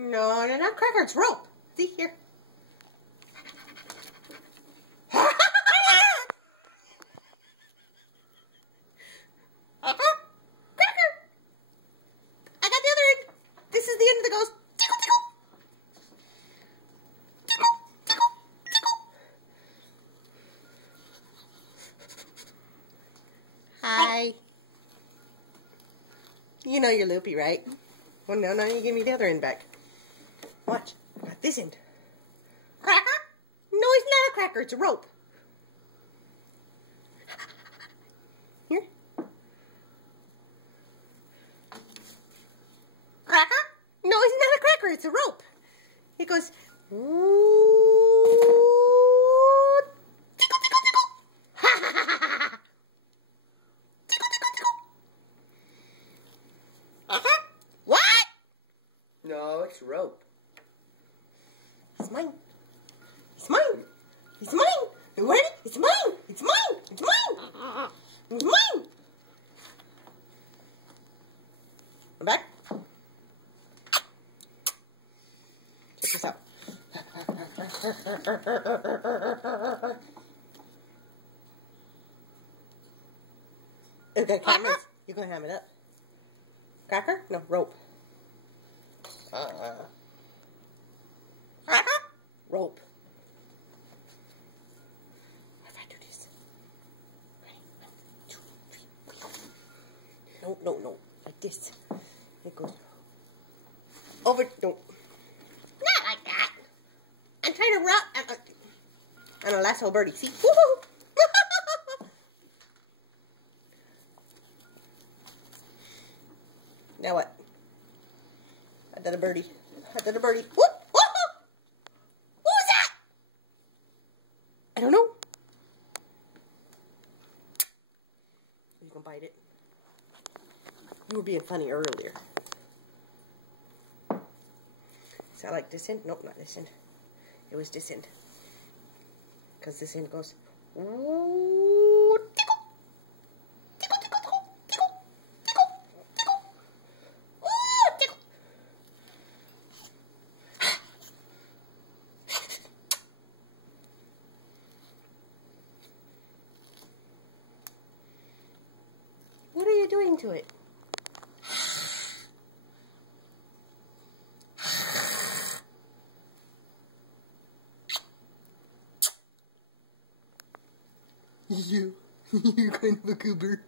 No, they're not cracker. It's rope. See here. Cracker. I got the other end. This is the end that goes tickle, tickle. Tickle, tickle, tickle. Hi. You know you're loopy, right? Well, no, you give me the other end back. Watch. I got this end. Cracker? No, it's not a cracker. It's a rope. Here. Cracker? No, it's not a cracker. It's a rope. It goes. Ooh, tickle, tickle, tickle. Ha ha ha ha ha. Tickle, tickle, tickle. What? No, it's rope. It's mine. It's mine. It's mine. You ready? It's mine. It's mine. It's mine. It's mine. I'm back. Check this out. Okay, cameras. You're gonna ham it up. Cracker? No, rope. Rope. What if I do this? Ready? 1, 2, 3. No. Like this. It goes over. No. Not like that. I'm trying to rub. I'm a lasso birdie. See? Woohoo! Now what? I did a birdie. Whoop! What was that? I don't know. You can bite it. You were being funny earlier. Is that like this end? Nope, not this end. It was this end. Because this end goes. Ooh, tickle. Tickle, tickle, tickle, tickle, tickle, tickle. Ooh, tickle. What are you doing to it? You're kind of a goober.